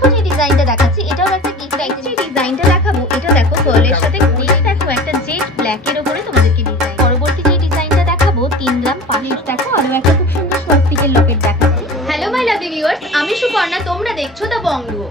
দেখো যে ডিজাইনটা দেখাচ্ছি এটাও একটা গিফট আইটেম। যে ডিজাইনটা দেখাবো এটা দেখো পার্লের সাথে দেখো একটা জেড ব্ল্যাক এর উপরে তোমাদেরকে ডিজাইন। পরবর্তী যে ডিজাইনটা দেখাবো 3 গ্রাম পালিশ দেখো আরো একটা খুব সুন্দর স্বস্তিকের লকেট দেখাচ্ছি। হ্যালো মাই লাভলি ভিউয়ার্স, আমি সুপর্ণা, তোমরা দেখছো দ্য বংডুও।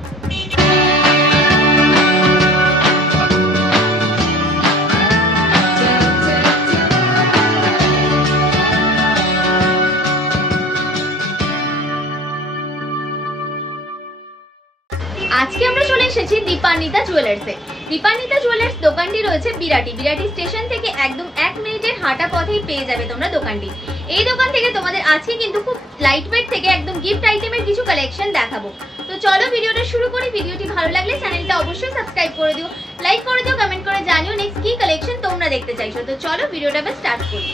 আজকে আমরা চলে এসেছি দীপান্বিতা জুয়েলার্সে। দীপান্বিতা জুয়েলার্স দোকানটি রয়েছে বিরাটি স্টেশন থেকে একদম 1 মিনিটের হাঁটা পথেই পেয়ে যাবে তোমরা দোকানটি। এই দোকান থেকে তোমাদের আজকে কিন্তু খুব লাইট ওয়েট থেকে একদম গিফট আইটেমের কিছু কালেকশন দেখাবো। তো চলো ভিডিওটা শুরু করি। ভিডিওটি ভালো লাগলে চ্যানেলটা অবশ্যই সাবস্ক্রাইব করে দিও, লাইক করে দিও, কমেন্ট করে জানিও নেক্সট কি কালেকশন তোমরা দেখতে চাইছো। তো চলো ভিডিওটা স্টার্ট করি।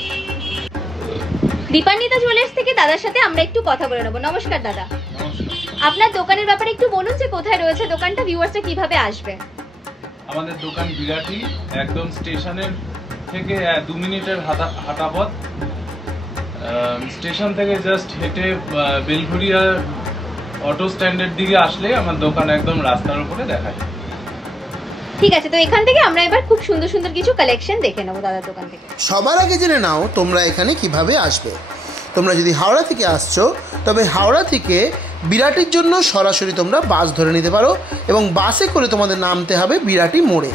দীপান্বিতা জুয়েলার্স থেকে দাদার সাথে আমরা একটু কথা বলে নেবো। নমস্কার দাদা, আপনার দোকানের ব্যাপারে একটু বলুন যে কোথায় রয়েছে দোকানটা, ভিউয়ার্সরা কিভাবে আসবে। আমাদের দোকান বিরাটি, একদম স্টেশনের থেকে 2 মিনিটের হাঁটা পথ। স্টেশন থেকে জাস্ট হেঁটে বেলঘরিয়া অটো স্ট্যান্ডের দিকে আসলে আমার দোকান একদম রাস্তার উপরে দেখায়। ঠিক আছে, তো এখান থেকে আমরা এবার খুব সুন্দর সুন্দর কিছু কালেকশন দেখে নেবো দাদার দোকান থেকে। সবার আগে জেনে নাও তোমরা এখানে কিভাবে আসবে। তোমরা যদি হাওড়া থেকে আসছো তবে হাওড়া থেকে বিরাটির জন্য সরাসরি তোমরা বাস ধরে নিতে পারো এবং বাসে করে তোমাদের নামতে হবে বিরাটি মোড়ে।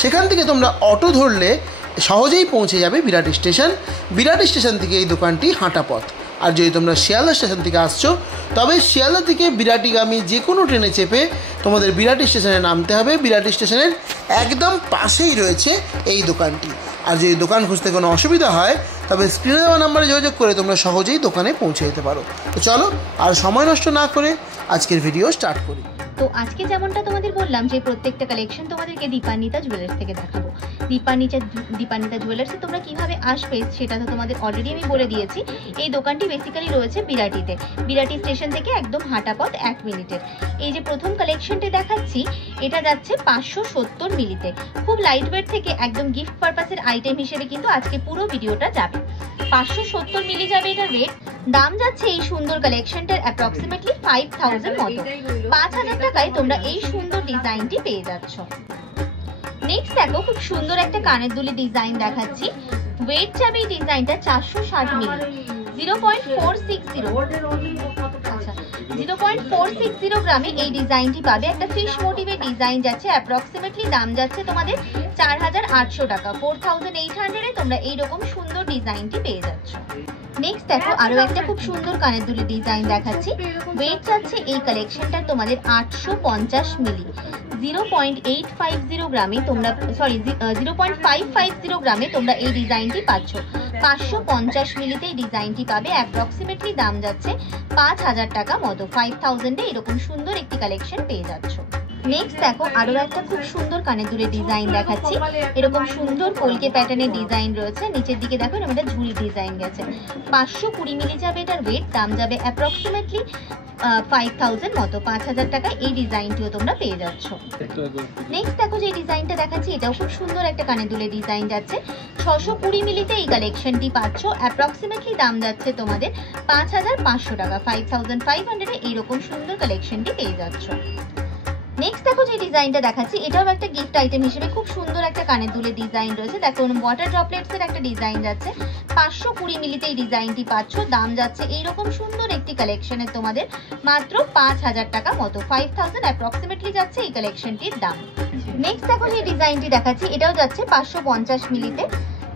সেখান থেকে তোমরা অটো ধরলে সহজেই পৌঁছে যাবে বিরাটি স্টেশন। বিরাটি স্টেশন থেকে এই দোকানটি হাঁটা পথ। আর যদি তোমরা শিয়ালদা স্টেশন থেকে আসছো তবে শিয়ালদা থেকে বিরাটিগামী যে কোনো ট্রেনে চেপে তোমাদের বিরাটি স্টেশনে নামতে হবে। বিরাটি স্টেশনের একদম পাশেই রয়েছে এই দোকানটি। আর যদি দোকান খুঁজতে কোনো অসুবিধা হয় তবে স্ক্রিনে দেওয়া নাম্বারে যোগাযোগ করে তোমরা সহজেই দোকানে পৌঁছে যেতে পারো। তো চলো আর সময় নষ্ট না করে আজকের ভিডিও স্টার্ট করি। তো আজকে যেমনটা তোমাদের বললাম যে প্রত্যেকটা কালেকশন তোমাদেরকে দীপান্বিতা জুয়েলার্স থেকে দেখাবো। দীপান্বিতা জুয়েলার্সে তোমরা কিভাবে আসবে সেটা তো তোমাদের অলরেডি আমি বলে দিয়েছি। এই দোকানটি বেসিক্যালি রয়েছে বিরাটিতে, বিরাটি স্টেশন থেকে একদম হাঁটা পথ 1 মিনিটের। এই যে প্রথম কালেকশনটি দেখাচ্ছি এটা যাচ্ছে 570 মিলিতে। খুব লাইট ওয়েট থেকে একদম গিফট পারপাসের আইটেম হিসেবে কিন্তু আজকে পুরো ভিডিওটা যাবে। 570 মিলি যাবে এটার রেট। দাম যাচ্ছে এই সুন্দর কালেকশনটার অ্যাপ্রক্সিমেটলি 5000 মতো। 5000 টাকায় তোমরা এই সুন্দর ডিজাইনটি পেয়ে যাচ্ছ। নেক্সট দেখো খুব সুন্দর একটা কানের দুলি ডিজাইন দেখাচ্ছি। ওয়েট যাবে এই ডিজাইনটা 460 মিলি, 0.460 গ্রামে এই ডিজাইনটি পাবে। একটা ফিশ মোটিভের ডিজাইন যাচ্ছে, অ্যাপ্রক্সিমেটলি দাম যাচ্ছে তোমাদের 4800 টাকা। 4800 এ তোমরা এইরকম সুন্দর ডিজাইনটি পেয়ে যাচ্ছ। নেক্সট দেখো আরো একটা খুব সুন্দর কানের দুলি ডিজাইন দেখাচ্ছি। ওয়েট যাচ্ছে এই কালেকশনটা তোমাদের 850 মিলি, 0.850 গ্রামে তোমরা 0.550 গ্রামে তোমরা এই ডিজাইনটি পাচ্ছ। 550 মিলিতে এই ডিজাইনটি পাবে। অ্যাপ্রক্সিমেটলি দাম যাচ্ছে 5000 টাকা মতো। 5000 এ এরকম সুন্দর একটি কালেকশন পেয়ে যাচ্ছ। নেক্সট দেখো আরো একটা খুব সুন্দর কানের দুলের ডিজাইন দেখাচ্ছি। এরকম সুন্দর কলকে প্যাটার্নের ডিজাইন রয়েছে। নিচের দিকে দেখো এরকম একটা ঝুড়ি ডিজাইন গেছে। 520 মিলি যাবে এটার ওয়েট। দাম যাবে অ্যাপ্রক্সিমেটলি 5000 মতো। 5000 টাকায় এই ডিজাইনটিও তোমরা পেয়ে যাচ্ছ। নেক্সট দেখো যে ডিজাইনটা দেখাচ্ছি এটাও খুব সুন্দর একটা কানের দুলের ডিজাইন যাচ্ছে। 620 মিলিতে এই কালেকশনটি পাচ্ছ। অ্যাপ্রক্সিমেটলি দাম যাচ্ছে তোমাদের 5500 টাকা। 5500 এ এইরকম সুন্দর কালেকশনটি পেয়ে যাচ্ছ। নেক্সট দেখো যে ডিজাইনটা দেখাচ্ছি এটাও একটা গিফট আইটেম হিসেবে খুব সুন্দর একটা কানের দুলের ডিজাইন রয়েছে। দেখো ওয়াটার ড্রপলেটস এর একটা ডিজাইন যাচ্ছে। 520 মিলিতে এই ডিজাইনটি পাচ্ছ। দাম যাচ্ছে এইরকম সুন্দর একটি কালেকশনের তোমাদের মাত্র 5000 টাকা মতো। 5000 অ্যাপ্রক্সিমেটলি যাচ্ছে এই কালেকশনটির দাম। নেক্সট দেখো যে ডিজাইনটি দেখাচ্ছি এটাও যাচ্ছে 550 মিলিতে।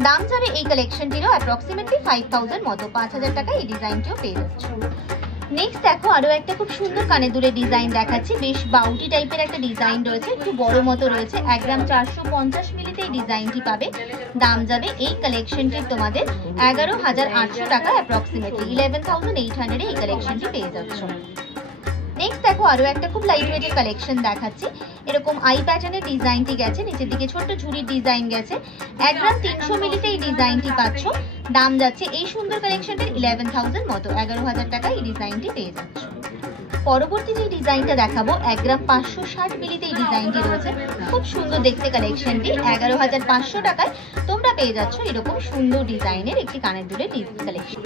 দাম যাবে এই কালেকশনটিরও অ্যাপ্রক্সিমেটলি 5000 মতো। 5000 টাকা এই ডিজাইনটিও পেয়ে যাচ্ছ। নেক্সট দেখো আরো একটা খুব সুন্দর কানের দুলের ডিজাইন দেখাচ্ছি। বেশ বাউটি টাইপের একটা ডিজাইন রয়েছে, একটু বড় মতো রয়েছে। 1 গ্রাম 450 মিলিতে এই ডিজাইনটি পাবে। দাম যাবে এই কালেকশনটির তোমাদের 11800 টাকা। অ্যাপ্রক্সিমেটলি 11800 এ এই কালেকশনটি পেয়ে যাচ্ছ। নেক্সট দেখো আরো একটা খুব লাইট ওয়েটের কালেকশন দেখাচ্ছি। এরকম আই প্যাটার্নের ডিজাইনটি গেছে, নিচের দিকে ছোট্ট ঝুড়ির ডিজাইন গেছে। 1 গ্রাম 300 মিলিতে এই ডিজাইনটি পাচ্ছ। দাম যাচ্ছে এই সুন্দর কালেকশনটির 11000 মতো। 11000 টাকা এই ডিজাইনটি পেয়ে যাচ্ছ। পরবর্তী যে ডিজাইনটা দেখাবো 1 গ্রাম 560 মিলিতে এই ডিজাইনটি রয়েছে। খুব সুন্দর দেখতে কালেকশনটি। 11500 টাকায় তোমরা পেয়ে যাচ্ছ এরকম সুন্দর ডিজাইনের একটি কানের দুলের কালেকশন।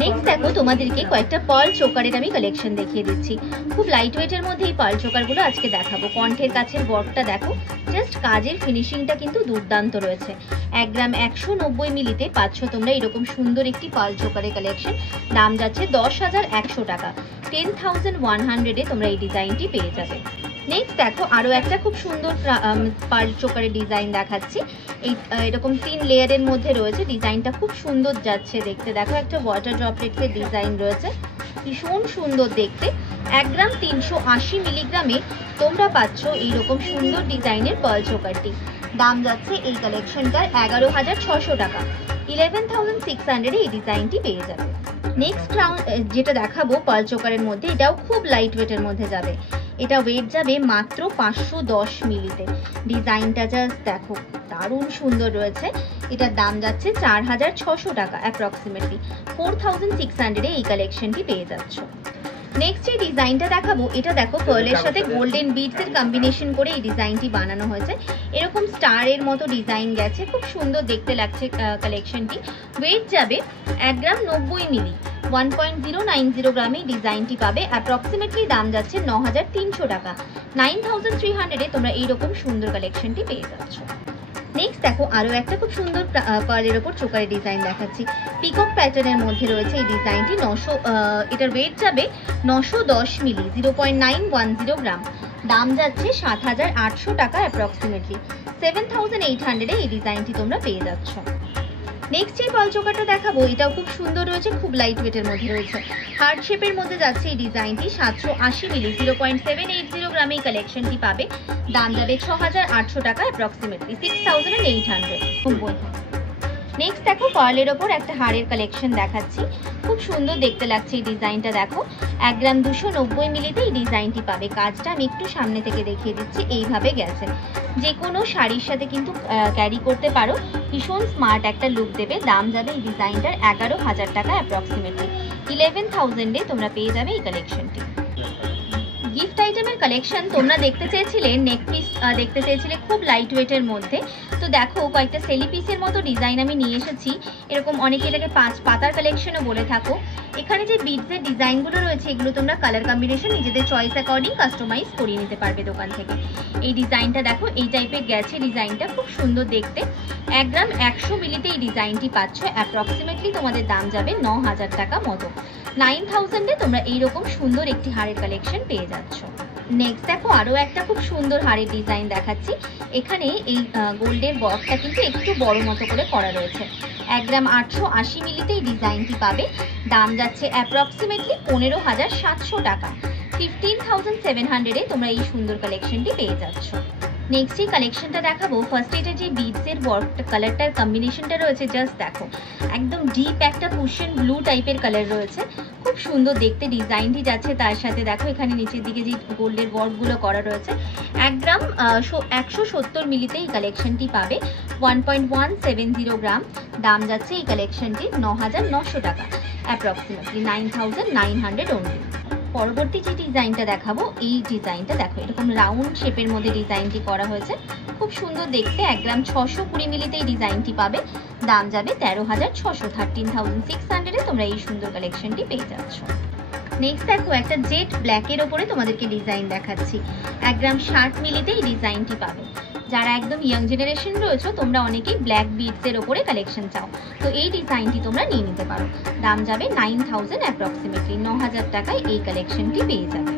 নেক্সট দেখো তোমাদেরকে কয়েকটা পার্ল চোকারের আমি কালেকশন দেখিয়ে দিচ্ছি। খুব লাইট ওয়েটের মধ্যে এই পার্ল চোকারগুলো আজকে দেখাবো। কণ্ঠের কাছের ওয়ার্কটা দেখো, জাস্ট কাজের ফিনিশিংটা কিন্তু দুর্দান্ত রয়েছে। 1 গ্রাম 190 মিলিতে পাচ্ছ তোমরা এরকম সুন্দর একটি পার্ল চোকারের কালেকশন। দাম যাচ্ছে 10,100 টাকা। 10,100-এ তোমরা এই ডিজাইনটি পেয়ে যাবে। নেক্সট দেখো আরও একটা খুব সুন্দর পার্ল চোকারের ডিজাইন দেখাচ্ছি। এই এরকম 3 লেয়ারের মধ্যে রয়েছে, ডিজাইনটা খুব সুন্দর যাচ্ছে দেখতে। দেখো একটা ওয়াটার ড্রপলেটসের ডিজাইন রয়েছে, ভীষণ সুন্দর দেখতে। 1 গ্রাম 380 মিলিগ্রামে তোমরা পাচ্ছ এইরকম সুন্দর ডিজাইনের পার্ল চোকারটি। দাম যাচ্ছে এই কালেকশনটার 11,600 টাকা। 11,600-এ এই ডিজাইনটি পেয়ে যাবে। নেক্সট রাউন্ড যেটা দেখাবো পার্ল চোকারের মধ্যে, এটাও খুব লাইট ওয়েটের মধ্যে যাবে। এটা ওয়েট যাবে মাত্র 510 মিলিতে। ডিজাইনটা জাস্ট দেখো, দারুণ সুন্দর রয়েছে। এটার দাম যাচ্ছে 4,600 টাকা, অ্যাপ্রক্সিমেটলি 4,600-এ এই কালেকশনটি পেয়ে যাচ্ছ। নেক্সট যে ডিজাইনটা দেখাবো, এটা দেখো পার্লের সাথে গোল্ডেন বিডসের কম্বিনেশন করে এই ডিজাইনটি বানানো হয়েছে। এরকম স্টারের মতো ডিজাইন গেছে, খুব সুন্দর দেখতে লাগছে কালেকশনটি। ওয়েট যাবে 1 গ্রাম 90 মিলি, 1.090 গ্রামে ডিজাইনটি পাবে। অ্যাপ্রক্সিমেটলি দাম যাচ্ছে 9,300 টাকা। 9,300-এ তোমরা এইরকম সুন্দর কালেকশনটি পেয়ে যাচ্ছ। নেক্সট দেখো আরও একটা খুব সুন্দর পার্লের ওপর চোকারের ডিজাইন দেখাচ্ছি। পিকক প্যাটার্নের মধ্যে রয়েছে এই ডিজাইনটি। এটার ওয়েট যাবে 910 মিলি, 0.910 গ্রাম। দাম যাচ্ছে 7,800 টাকা, অ্যাপ্রক্সিমেটলি 7,800-এ এই ডিজাইনটি তোমরা পেয়ে যাচ্ছ। নেক্সট যে পার্ল চোকারটা দেখাবো, এটাও খুব সুন্দর রয়েছে, খুব লাইট ওয়েটের মধ্যে রয়েছে। হার্ট শেপের মধ্যে যাচ্ছে এই ডিজাইনটি। 780 মিলি, 0.780 গ্রামে এই কালেকশনটি পাবে। দাম যাবে 6,800 টাকা, অ্যাপ্রক্সিমেটলি 6,800। নেক্সট দেখো পার্লের ওপর একটা হারের কালেকশন দেখাচ্ছি। খুব সুন্দর দেখতে লাগছে এই ডিজাইনটা দেখো। 1 গ্রাম 290 মিলিতে এই ডিজাইনটি পাবে। কাজটা আমি একটু সামনে থেকে দেখিয়ে দিচ্ছি, এইভাবে গেছে। যে কোনো শাড়ির সাথে কিন্তু ক্যারি করতে পারো, ভীষণ স্মার্ট একটা লুক দেবে। দাম যাবে এই ডিজাইনটার 11,000 টাকা, অ্যাপ্রক্সিমেটলি 11,000-এ তোমরা পেয়ে যাবে এই কালেকশনটি। গিফট আইটেমের কালেকশন তোমরা দেখতে চেয়েছিলে, নেক পিস দেখতে চেয়েছিলে খুব লাইট ওয়েটের মধ্যে। তো দেখো কয়েকটা সেলি পিসের মতো ডিজাইন আমি নিয়ে এসেছি। এরকম অনেকে এটাকে 5 পাতার কালেকশনও বলে থাকো। এখানে যে বিডসের ডিজাইনগুলো রয়েছে, এগুলো তোমরা কালার কম্বিনেশন নিজেদের চয়েস অ্যাকর্ডিং কাস্টমাইজ করিয়ে নিতে পারবে দোকান থেকে। এই ডিজাইনটা দেখো, এই টাইপের গেছে ডিজাইনটা, খুব সুন্দর দেখতে। 1 গ্রাম 100 মিলিতে এই ডিজাইনটি পাচ্ছ। অ্যাপ্রক্সিমেটলি তোমাদের দাম যাবে 9,000 টাকা মতো। 9,000-এ তোমরা এইরকম সুন্দর একটি হারের কালেকশন পেয়ে যাচ্ছ। নেক্সট দেখো আরও একটা খুব সুন্দর হারের ডিজাইন দেখাচ্ছি। এখানে এই গোল্ডের বক্সটা কিন্তু একটু বড় মতো করে করা রয়েছে। 1 গ্রাম 880 মিলিতে এই ডিজাইনটি পাবে। দাম যাচ্ছে অ্যাপ্রক্সিমেটলি 15,700 টাকা। 15,700-এ তোমরা এই সুন্দর কালেকশনটি পেয়ে যাচ্ছ। নেক্সট এই কালেকশনটা দেখাবো, ফার্স্ট এটা যে বিডসের ওয়ার্ক কালারটার কম্বিনেশনটা রয়েছে, জাস্ট দেখো একদম ডিপ একটা কুশন ব্লু টাইপের কালার রয়েছে। খুব সুন্দর দেখতে ডিজাইনটি যাচ্ছে। তার সাথে দেখো এখানে নিচের দিকে যে গোল্ডের ওয়ার্কগুলো করা রয়েছে। 1 গ্রাম 170 মিলিতে এই কালেকশনটি পাবে। 1.170 গ্রাম। দাম যাচ্ছে এই কালেকশনটির 9,900 টাকা, অ্যাপ্রক্সিমেটলি 9,900 অনলি। পরবর্তী যে ডিজাইনটা দেখাবো, এই ডিজাইনটা দেখো এরকম রাউন্ড শেপের মধ্যে ডিজাইনটি করা হয়েছে, খুব সুন্দর দেখতে। 1 গ্রাম 620 মিলিতে এই ডিজাইনটি পাবে। দাম যাবে 13,600, 13,600-এ তোমরা এই সুন্দর কালেকশনটি পেয়ে যাচ্ছ। নেক্সট দেখো একটা জেড ব্ল্যাকের ওপরে তোমাদেরকে ডিজাইন দেখাচ্ছি। 1 গ্রাম 60 মিলিতে এই ডিজাইনটি পাবে। যারা একদম ইয়াং জেনারেশন রয়েছে, তোমরা অনেকেই ব্ল্যাক বিডসের ওপরে কালেকশন চাও, তো এই ডিজাইনটি তোমরা নিয়ে নিতে পারো। দাম যাবে 9,000, অ্যাপ্রক্সিমেটলি 9,000 টাকায় এই কালেকশনটি পেয়ে যাবে।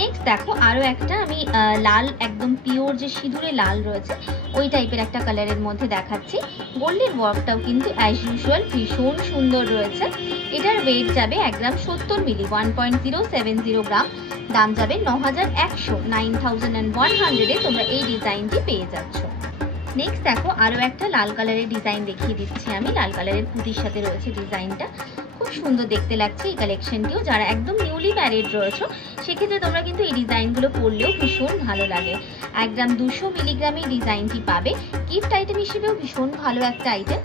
নেক্সট দেখো আরও একটা আমি লাল, একদম পিওর যে সিঁদুরে লাল রয়েছে ওই টাইপের একটা কালারের মধ্যে দেখাচ্ছি। গোল্ডের ওয়ার্কটাও কিন্তু অ্যাজ ইউজুয়াল ভীষণ সুন্দর রয়েছে। এটার ওয়েট যাবে 1 গ্রাম 70 মিলি, 1.070 গ্রাম। দাম যাবে 9,100, 9,100-এ তোমরা এই ডিজাইনটি পেয়ে যাচ্ছ। নেক্সট দেখো আরও একটা লাল কালারের ডিজাইন দেখিয়ে দিচ্ছি আমি। লাল কালারের পুঁতির সাথে রয়েছে ডিজাইনটা, খুব সুন্দর দেখতে লাগছে এই কালেকশনটিও। যারা একদম নিউলি ম্যারিড রয়েছে সেক্ষেত্রে তোমরা কিন্তু এই ডিজাইনগুলো পরলেও ভীষণ ভালো লাগে। 1 গ্রাম 200 মিলিগ্রামে এই ডিজাইনটি পাবে। গিফট আইটেম হিসেবেও ভীষণ ভালো একটা আইটেম।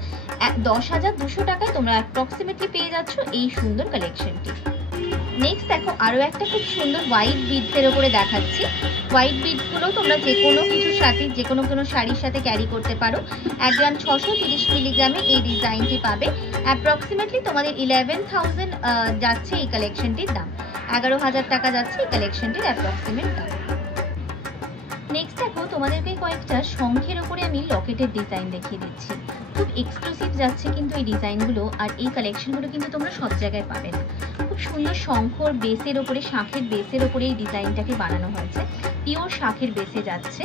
10,200 টাকায় তোমরা অ্যাপ্রক্সিমেটলি পেয়ে যাচ্ছ এই সুন্দর কালেকশনটি। নেক্সট দেখো আরো একটা খুব সুন্দর হোয়াইট বিডসের উপরে দেখাচ্ছি। হোয়াইট বিডসগুলো তোমরা যে কোনো কিছুর সাথে, যে কোনো শাড়ির সাথে ক্যারি করতে পারো। 1 গ্রাম 630 মিলিগ্রামে এই ডিজাইনটি পাবে। অ্যাপ্রক্সিমেটলি তোমাদের 11,000 যাচ্ছে এই কালেকশনটির দাম। 11,000 টাকা যাচ্ছে এই কালেকশনটির অ্যাপ্রক্সিমেট দাম। নেক্সট দেখো তোমাদেরকে কয়েকটা শঙ্খের উপরে আমি লকেটের ডিজাইন দেখিয়ে দিচ্ছি। খুব এক্সক্লুসিভ যাচ্ছে কিন্তু এই ডিজাইনগুলো, আর এই কালেকশনগুলো কিন্তু তোমরা সব জায়গায় পাবে না। খুব সুন্দর শঙ্খর বেসের ওপরে, শাঁখের বেসের ওপরে এই ডিজাইনটাকে বানানো হয়েছে। পিওর শাঁখের বেসে যাচ্ছে।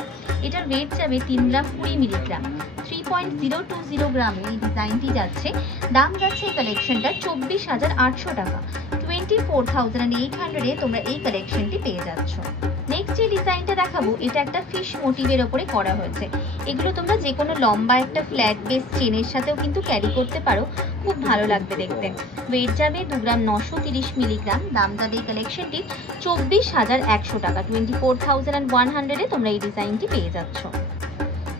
এটার ওয়েট যাবে 3 গ্রাম 20 মিলিগ্রাম। 3.020 গ্রামে এই ডিজাইনটি যাচ্ছে। দাম যাচ্ছে এই কালেকশনটার 24,800 টাকা। 24,800 তোমরা এই কালেকশনটি পেয়ে যাচ্ছ। নেক্সট যে ডিজাইনটা দেখাবো, এটা একটা ফিশ মোটিভের ওপরে করা হয়েছে। এগুলো তোমরা যে কোনো লম্বা একটা ফ্ল্যাট বেস চেনের সাথেও কিন্তু ক্যারি করতে পারো, খুব ভালো লাগবে দেখতে। ওয়েট যাবে 2 গ্রাম 930 মিলিগ্রাম। দাম যাবে এই কালেকশনটির 24,100 টাকা। 24,100 তোমরা এই ডিজাইনটি পেয়ে যাচ্ছ।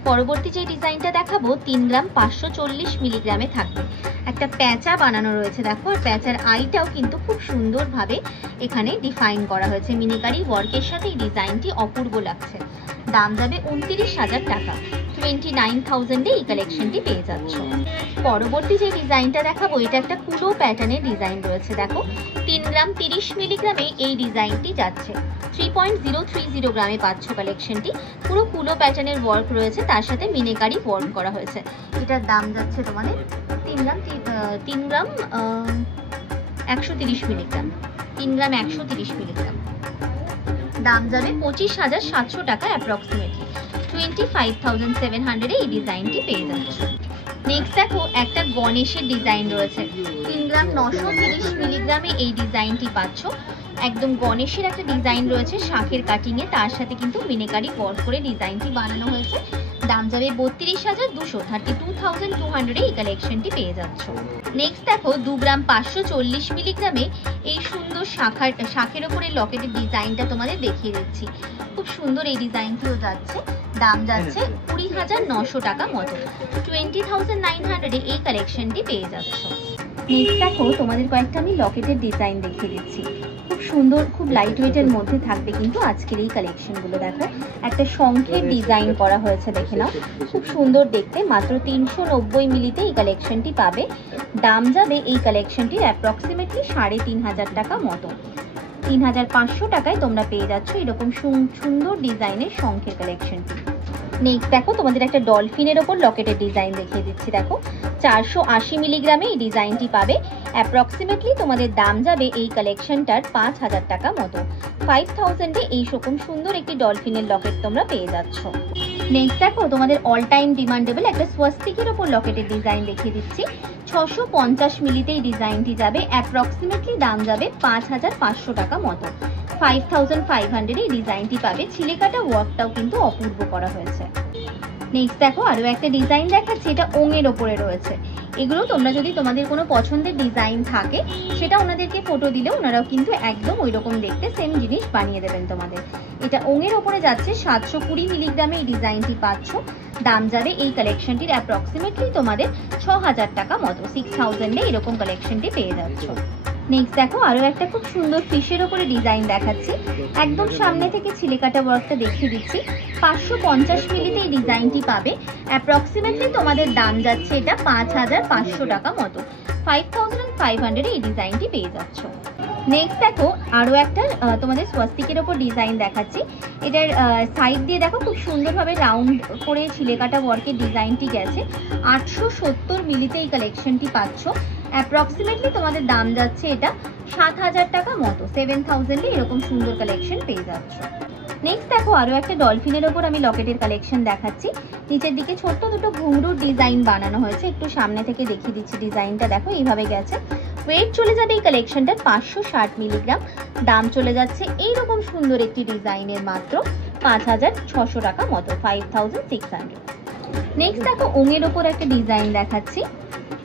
পরবর্তী যে ডিজাইনটা দেখাবো 3 গ্রাম 540 মিলিগ্রামে থাকবে। একটা প্যাঁচা বানানো রয়েছে দেখো, আর প্যাঁচার আইটাও কিন্তু খুব সুন্দরভাবে এখানে ডিফাইন করা হয়েছে। মিনিকারি ওয়ার্কের সাথে এই ডিজাইনটি অপূর্ব লাগছে। দাম যাবে 29,000 টাকা। 29,000 এই কালেকশনটি পেয়ে যাচ্ছ। পরবর্তী যে ডিজাইনটা দেখাবো, এটা একটা কুলো প্যাটার্নের ডিজাইন রয়েছে দেখো। 3 গ্রাম 30 মিলিগ্রামে এই ডিজাইনটি যাচ্ছে। 3.030 গ্রামে পাচ্ছ কালেকশনটি। পুরো কুলো প্যাটার্নের ওয়ার্ক রয়েছে, তার সাথে মিনিকারি ওয়ার্ক করা হয়েছে। এটার দাম যাচ্ছে তোমাদের 3 গ্রাম 130 মিলিগ্রাম। 3 গ্রাম 130 মিলিগ্রাম। দাম যাবে 25,700 টাকা অ্যাপ্রক্সিমেটলি। 25,700 এই ডিজাইনটি পেয়ে যাচ্ছে। নেক্সট দেখো একটা গণেশের ডিজাইন রয়েছে। 3 গ্রাম 930 মিলিগ্রামে এই ডিজাইনটি পাচ্ছ। একদম গণেশের একটা ডিজাইন রয়েছে শাঁখের কাটিংয়ে, তার সাথে কিন্তু মিনিকারি ওয়ার্ক করে ডিজাইনটি বানানো হয়েছে। দাম যাবে 32,200, 32,200 এই কালেকশনটি পেয়ে যাচ্ছ। নেক্সট দেখো 2 গ্রাম 540 মিলিগ্রামে এই সুন্দর শাঁখের উপরে লকেটের ডিজাইনটা তোমাদের দেখিয়ে দিচ্ছি। খুব সুন্দর এই ডিজাইনটিও যাচ্ছে। দাম যাচ্ছে 20,900 টাকা মতো। 20,900 এই কালেকশনটি পেয়ে যাচ্ছ। নেক্সট দেখো তোমাদের কয়েকটা আমি লকেটের ডিজাইন দেখিয়ে দিচ্ছি। খুব সুন্দর, খুব লাইট ওয়েটের মধ্যে থাকবে কিন্তু আজকের এই কালেকশনগুলো। দেখো একটা শঙ্খের ডিজাইন করা হয়েছে, দেখে নাও, খুব সুন্দর দেখতে। মাত্র 390 মিলিতে এই কালেকশনটি পাবে। দাম যাবে এই কালেকশনটির অ্যাপ্রক্সিমেটলি 3,500 টাকা মতো। 3,500 টাকায় তোমরা পেয়ে যাচ্ছ এরকম সুন্দর ডিজাইনের শঙ্খের কালেকশনটি। নেক্সট দেখো তোমাদের একটা ডলফিনের ওপর লকেটের ডিজাইন দেখিয়ে দিচ্ছি। দেখো 480 মিলিগ্রামে এই ডিজাইনটি পাবে। অ্যাপ্রক্সিমেটলি তোমাদের দাম যাবে এই কালেকশনটার 5,000 টাকা মতো। 5,000 এই রকম সুন্দর একটি ডলফিনের লকেট তোমরা পেয়ে যাচ্ছ। নেক্সট দেখো তোমাদের অল টাইম ডিমান্ডেবল একটা স্বস্তিকের ওপর লকেটের ডিজাইন দেখিয়ে দিচ্ছি। 650 মিলিতে এই ডিজাইনটি যাবে। অ্যাপ্রক্সিমেটলি দাম যাবে 5,500 টাকা মতো। 5,500 এই ডিজাইনটি পাবে। ছিলেকাটা ওয়ার্কটাও কিন্তু অপূর্ব করা হয়েছে। নেক্সট দেখো আরো একটা ডিজাইন দেখাচ্ছি, এটা ওঙের ওপরে রয়েছে। এগুলো তোমরা যদি তোমাদের কোনো পছন্দের ডিজাইন থাকে সেটা ওনাদেরকে ফটো দিলে ওনারাও কিন্তু একদম ওই রকম দেখতে সেম জিনিস বানিয়ে দেবেন তোমাদের। এটা ওঙের ওপরে যাচ্ছে। 720 মিলিগ্রামে এই ডিজাইনটি পাচ্ছ। দাম যাবে এই কালেকশনটির অ্যাপ্রক্সিমেটলি তোমাদের 6,000 টাকা মতো। 6,000 এরকম কালেকশনটি পেয়ে যাচ্ছ। নেক্সট দেখো আরো একটা খুব সুন্দর ফিশের ওপরে ডিজাইন দেখাচ্ছি। একদম সামনে থেকে ছিলেকাটা ওয়ার্কটা দেখিয়ে দিচ্ছি। 550 মিলিতে এই ডিজাইনটি পাবে। অ্যাপ্রক্সিমেটলি তোমাদের দাম যাচ্ছে এটা 5,500 টাকা মতো। 5,500 এই ডিজাইনটি পেয়ে যাচ্ছ। নেক্সট দেখো আরো একটা তোমাদের স্বস্তিকের ওপর ডিজাইন দেখাচ্ছি। এটার সাইড দিয়ে দেখো খুব সুন্দরভাবে রাউন্ড করে ছিলেকাটা ওয়ার্কের ডিজাইনটি গেছে। 870 মিলিতে এই কালেকশনটি পাচ্ছ। অ্যাপ্রক্সিমেটলি তোমাদের দাম যাচ্ছে এটা 7,000 টাকা মতো। 7,000 এরকম সুন্দর কালেকশন পেয়ে যাচ্ছ। নেক্সট দেখো আরো একটা ডলফিনের ওপর আমি লকেটের কালেকশন দেখাচ্ছি। নিচের দিকে ছোট্ট দুটো ঘুঙরুর ডিজাইন বানানো হয়েছে। একটু সামনে থেকে দেখিয়ে দিচ্ছি। ডিজাইনটা দেখো এইভাবে গেছে। ওয়েট চলে যাবে এই কালেকশনটার 560 মিলিগ্রাম। দাম চলে যাচ্ছে এইরকম সুন্দর একটি ডিজাইনের মাত্র 5,600 টাকা মতো। 5,600। নেক্সট দেখো ওঙের ওপর একটা ডিজাইন দেখাচ্ছি।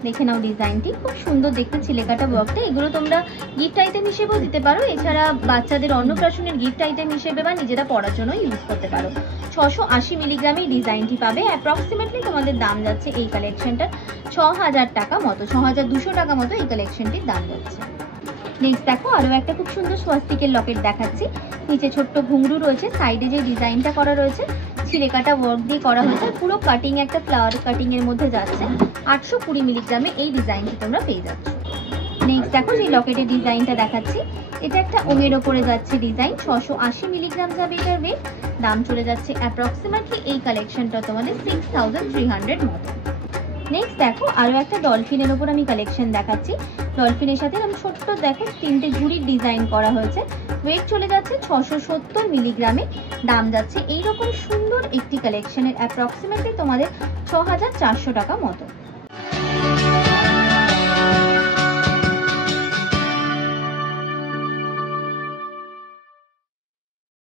দেখে নাও ডিজাইনটি খুব সুন্দর দেখতে ছিলেকাটা ওয়ার্কটা। এগুলো তোমরা গিফট আইটেম হিসেবেও দিতে পারো, এছাড়া বাচ্চাদের অন্নপ্রাশনের গিফট আইটেম হিসেবে বা নিজেরা পড়ার জন্য ইউজ করতে পারো। 680 মিলিগ্রামে ডিজাইনটি পাবে। অ্যাপ্রক্সিমেটলি তোমাদের দাম যাচ্ছে এই কালেকশনটার 6,000 টাকা মতো। 6,200 টাকা মতো এই কালেকশনটির দাম যাচ্ছে। নেক্সট দেখো আরো একটা খুব সুন্দর স্বস্তিকের লকেট দেখাচ্ছি। নিচে ছোট্ট ঘুঙরু রয়েছে, সাইডে যে ডিজাইনটা করা রয়েছে ছিঁড়ে কাটা ওয়ার্ক দিয়ে করা হয়েছে, পুরো কাটিং একটা ফ্লাওয়ার কাটিং এর মধ্যে যাচ্ছে। 820 মিলিগ্রামে এই ডিজাইনটি তোমরা পেয়ে যাচ্ছ। নেক্সট দেখো যে লকেটের ডিজাইনটা দেখাচ্ছি, এটা একটা ওমের ওপরে যাচ্ছে ডিজাইন, 680 মিলিগ্রাম যাবে এটার ওয়েট। দাম চলে যাচ্ছে অ্যাপ্রক্সিমেটলি এই কালেকশনটা তোমাদের 6300 মতো। নেক্সট দেখো আরো একটা ডলফিনের ওপর আমি কালেকশন দেখাচ্ছি। ডলফিনের সাথে আমি ছোট্ট দেখো 3টে ঘুড়ির ডিজাইন করা হয়েছে, ওয়েট চলে যাচ্ছে 670 মিলিগ্রামে। দাম যাচ্ছে এইরকম সুন্দর একটি কালেকশনের অ্যাপ্রক্সিমেটলি তোমাদের 6400 টাকা মতো।